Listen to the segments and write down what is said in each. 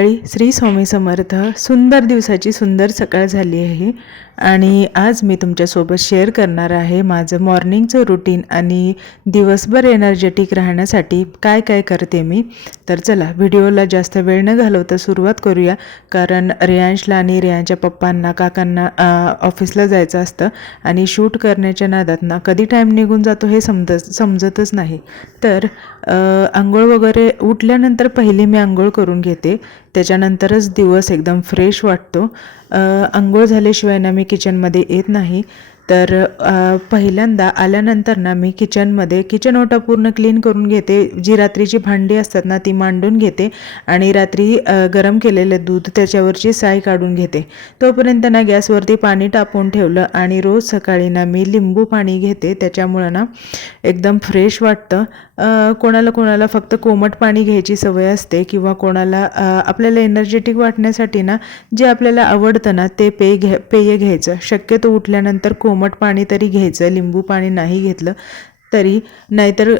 मंडळी श्री स्वामी समर्थ सुंदर दिवसाची सुंदर सकाळ झाली आहे आणि आज मी तुमच्यासोबत शेअर करणार आहे माझं मॉर्निंगचं रुटीन आणि दिवसभर एनर्जेटिक राहण्यासाठी काय काय करते मी. तर चला व्हिडिओला जास्त वेळ न घालवता सुरुवात करूया. कारण रियांशला आणि रियांच्या पप्पांना काकांना ऑफिसला जायचं असतं आणि शूट करण्याच्या नादात ना कधी टाईम निघून जातो हे समजत समजतच नाही. तर आंघोळ वगैरे उठल्यानंतर पहिले मी आंघोळ करून घेते. त्याच्यानंतरच दिवस एकदम फ्रेश वाटतो. आंघोळ झाल्याशिवाय ना मी किचनमध्ये येत नाही. तर पहिल्यांदा आल्यानंतर ना मी किचनमध्ये किचन ओटा पूर्ण क्लीन करून घेते. जी रात्रीची भांडी असतात ना ती मांडून घेते आणि रात्री गरम केलेलं दूध त्याच्यावरची साय काढून घेते. तोपर्यंत ना गॅसवरती पाणी टाकून ठेवलं आणि रोज सकाळी ना मी लिंबू पाणी घेते. त्याच्यामुळं ना एकदम फ्रेश वाटतं. कोणाला कोणाला फक्त कोमट पाणी घ्यायची सवय असते किंवा कोणाला आपल्याला एनर्जेटिक वाटण्यासाठी ना जे आपल्याला आवडतं ना ते पेय घ्या पेय घ्यायचं. शक्यतो उठल्यानंतर कोमट पाणी तरी घ्यायचं लिंबू पाणी नाही घेतलं तरी नाहीतर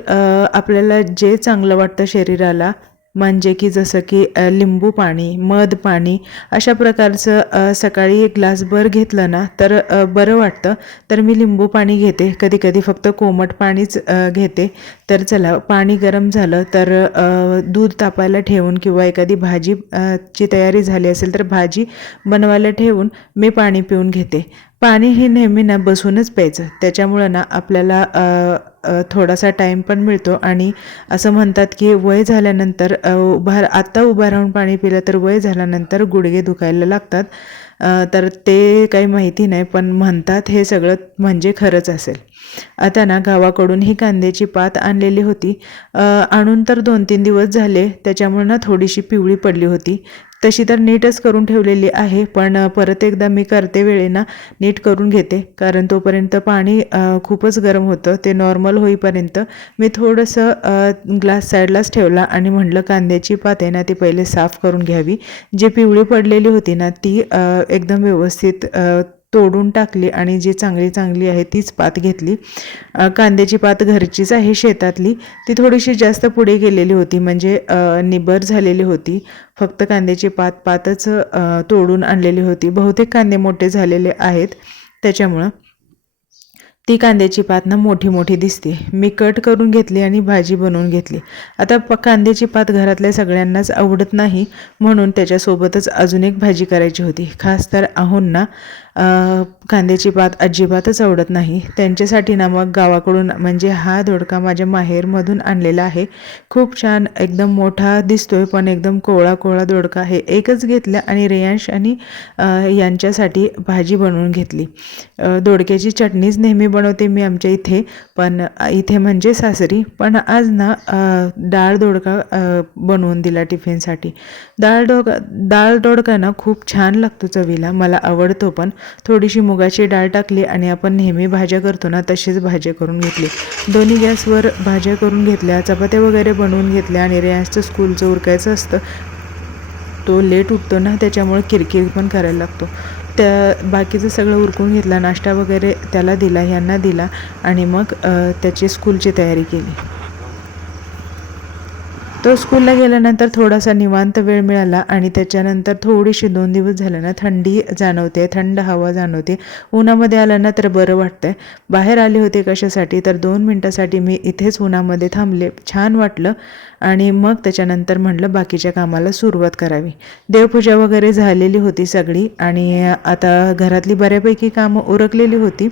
आपल्याला जे चांगलं वाटतं शरीराला म्हणजे की जसं की लिंबू पाणी मध पाणी अशा प्रकारचं सकाळी एक ग्लासभर घेतलं ना तर बरं वाटतं. तर मी लिंबू पाणी घेते. कधी कधी फक्त कोमट पाणीच घेते. तर चला पाणी गरम झालं तर दूध तापायला ठेवून किंवा एखादी भाजी ची तयारी झाली असेल तर भाजी बनवायला ठेवून मी पाणी पिऊन घेते. पाणी हे नेहमी ना बसूनच प्यायचं. त्याच्यामुळं ना आपल्याला थोडासा टाईम पण मिळतो. आणि असं म्हणतात की वय झाल्यानंतर उभार उभा आत्ता उभं राहून पाणी पिलं तर वय झाल्यानंतर गुडघे दुखायला लागतात. तर ते काही माहिती नाही पण म्हणतात हे सगळं म्हणजे खरंच असेल. आता ना गावाकडून ही कांद्याची पात आणलेली होती. आणून तर दोन तीन दिवस झाले त्याच्यामुळे ना थोडीशी पिवळी पडली होती. तशी तर नीटच करून ठेवलेली आहे पण परत एकदा मी करते वेळेना नीट करून घेते. कारण तोपर्यंत पाणी खूपच गरम होतं ते नॉर्मल होईपर्यंत मी थोडंसं ग्लास साईडलाच ठेवला आणि म्हटलं कांद्याची पात आहे ना ती पहिले साफ करून घ्यावी. जी पिवळी पडलेली होती ना ती एकदम व्यवस्थित तोडून टाकली आणि जी चांगली चांगली आहे तीच पात घेतली. कांद्याची पात घरचीच आहे शेतातली. ती थोडीशी जास्त पुढे गेलेली होती म्हणजे निबर झालेली होती. फक्त कांद्याची पात पातच तोडून आणलेली होती. बहुतेक कांदे मोठे झालेले आहेत त्याच्यामुळं. ती कांद्याची पात ना मोठी मोठी दिसते. मी कट करून घेतली आणि भाजी बनवून घेतली. आता प कांद्याची पात घरातल्या सगळ्यांनाच आवडत नाही म्हणून त्याच्यासोबतच अजून एक भाजी करायची होती. खास तर आहोंना कांद्याची पात अजिबातच आवडत नाही. त्यांच्यासाठी ना मग गावाकडून म्हणजे हा दोडका माझ्या माहेरमधून आणलेला आहे. खूप छान एकदम मोठा दिसतोय पण एकदम कोवळा कोवळा दोडका आहे. एकच घेतला आणि रेयांश आणि यांच्यासाठी भाजी बनवून घेतली. दोडक्याची चटणीच नेहमी बनवते मी आमच्या इथे पण इथे म्हणजे सासरी. पण आज ना डाळ दोडका बनवून दिला टिफिनसाठी. डाळ दोडका डाळ दोडका ना खूप छान लागतो चवीला मला आवडतो पण. थोडीशी मुगाची डाळ टाकली आणि आपण नेहमी भाज्या करतो ना तशीच भाज्या करून घेतली. दोन्ही गॅसवर भाज्या करून घेतल्या चपात्या वगैरे बनवून घेतल्या आणि रेयांसचं स्कूलचं उरकायचं असतं. तो लेट उठतो ना त्याच्यामुळे किरकिर पण करायला लागतो. त्या बाकीचं सगळं उरकून घेतला नाश्ता वगैरे त्याला दिला ह्यांना दिला आणि मग त्याची स्कूलची तयारी केली. तो स्कूलला गेल्यानंतर थोडासा निवांत वेळ मिळाला आणि त्याच्यानंतर थोडीशी दोन दिवस झाले ना थंडी जाणवते थंड हवा जाणवते. उन्हामध्ये आलं ना तर बरं वाटतंय. बाहेर आले होते कशासाठी? तर दोन मिनटासाठी मी इथेच उन्हामध्ये थांबले. छान वाटलं आणि मग त्याच्यानंतर म्हटलं बाकीच्या कामाला सुरुवात करावी. देवपूजा वगैरे झालेली होती सगळी आणि आता घरातली बऱ्यापैकी कामं उरकलेली होती.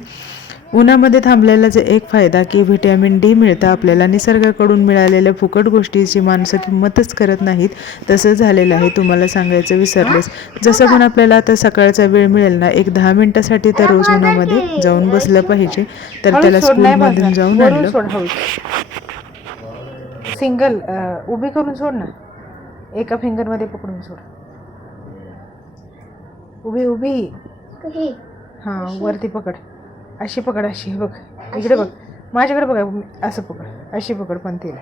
उन्हामध्ये थांबलेलाच एक फायदा की व्हिटॅमिन डी मिळतं. आपल्याला निसर्गाकडून मिळालेल्या फुकट गोष्टीची माणसं किंमतच करत नाहीत. तसं झालेलं आहे तुम्हाला सांगायचं विसरलेच जसं पण आपल्याला आता सकाळचा वेळ मिळेल ना एक दहा मिनटासाठी तर रोज उन्हामध्ये जाऊन बसलं पाहिजे. तर त्याला स्कूलमधून जाऊन आणलं. सिंगल उभी करून सोड ना. एका फिंगरमध्ये पकडून सोड. उभी उभी. हां वरती पकड. अशी पकड अशी बघ. इकडे बघ. माझ्याकडे बघा असं पकड. अशी पकड पण तिला.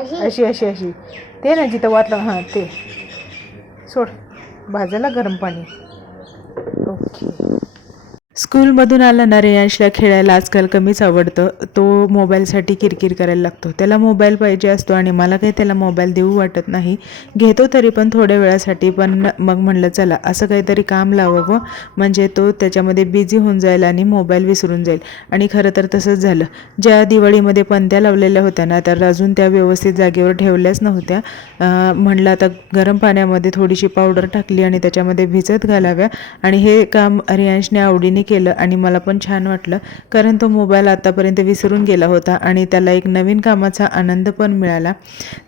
अशी? अशी अशी अशी. ते ना जिथं वाटलं हां ते. सोड. भाजायला गरम पाणी. ओके. स्कूलमधून आला ना रेयांशला खेळायला आजकाल कमीच आवडतं. तो मोबाईलसाठी किरकिर करायला लागतो. त्याला मोबाईल पाहिजे असतो आणि मला काही त्याला मोबाईल देऊ वाटत नाही. घेतो तरी पण थोड्या वेळासाठी पण मग म्हणलं चला असं काहीतरी काम लावावं. म्हणजे तो त्याच्यामध्ये बिझी होऊन जाईल आणि मोबाईल विसरून जाईल. आणि खरं तर तसंच झालं. ज्या दिवाळीमध्ये पंत्या लावलेल्या होत्या ना तर अजून त्या व्यवस्थित जागेवर ठेवल्याच नव्हत्या. म्हणलं आता गरम पाण्यामध्ये थोडीशी पावडर टाकली आणि त्याच्यामध्ये भिजत घालाव्या. आणि हे काम रियांशने आवडीने केलं आणि मला पण छान वाटलं कारण तो मोबाईल आतापर्यंत विसरून गेला होता आणि त्याला एक नवीन कामाचा आनंद पण मिळाला.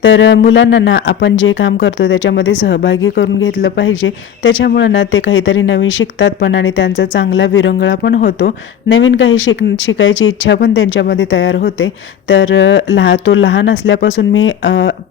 तर मुलांना ना आपण जे काम करतो त्याच्यामध्ये सहभागी करून घेतलं पाहिजे. त्याच्यामुळं ना ते काहीतरी नवीन शिकतात पण आणि त्यांचा चांगला विरंगळा पण होतो. नवीन काही शिक शिकायची इच्छा पण त्यांच्यामध्ये तयार होते. तर लहा तो लहान असल्यापासून मी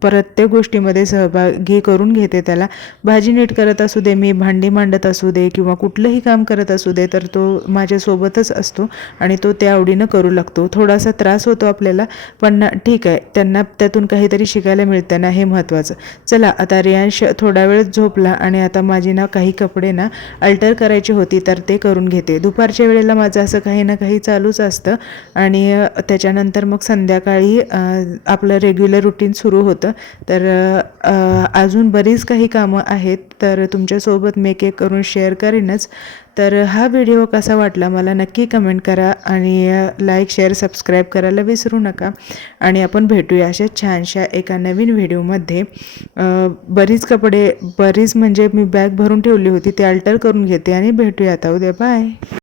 प्रत्येक गोष्टीमध्ये सहभागी करून घेते त्याला. भाजी नीट करत असू दे मी भांडी मांडत असू दे किंवा कुठलंही काम करत असू दे तर तो माझ्यासोबतच असतो आणि तो त्या आवडीनं करू लागतो. थोडासा त्रास होतो आपल्याला पण ठीक आहे त्यांना त्यातून काहीतरी शिकायला मिळतं ना हे महत्त्वाचं. चला आता रियांश थोडा वेळ झोपला आणि आता माझी ना काही कपडे ना अल्टर करायची होती तर ते करून घेते. दुपारच्या वेळेला माझं असं काही ना काही चालूच असतं आणि त्याच्यानंतर मग संध्याकाळी आपलं रेग्युलर रुटीन सुरू होतं. तर अजून बरीच काही कामं आहेत तर तुमच्यासोबत मी एक एक करून शेअर करीनच. तर हा व्हिडिओ कसा वाटला मला नक्की कमेंट करा आणि लाईक शेअर सबस्क्राईब करायला विसरू नका. आणि आपण भेटूया अशा छानशा एका नवीन व्हिडिओमध्ये बरीच कपडे बरीच म्हणजे मी बॅग भरून ठेवली होती ती अल्टर करून घेते आणि भेटूया आता उद्या बाय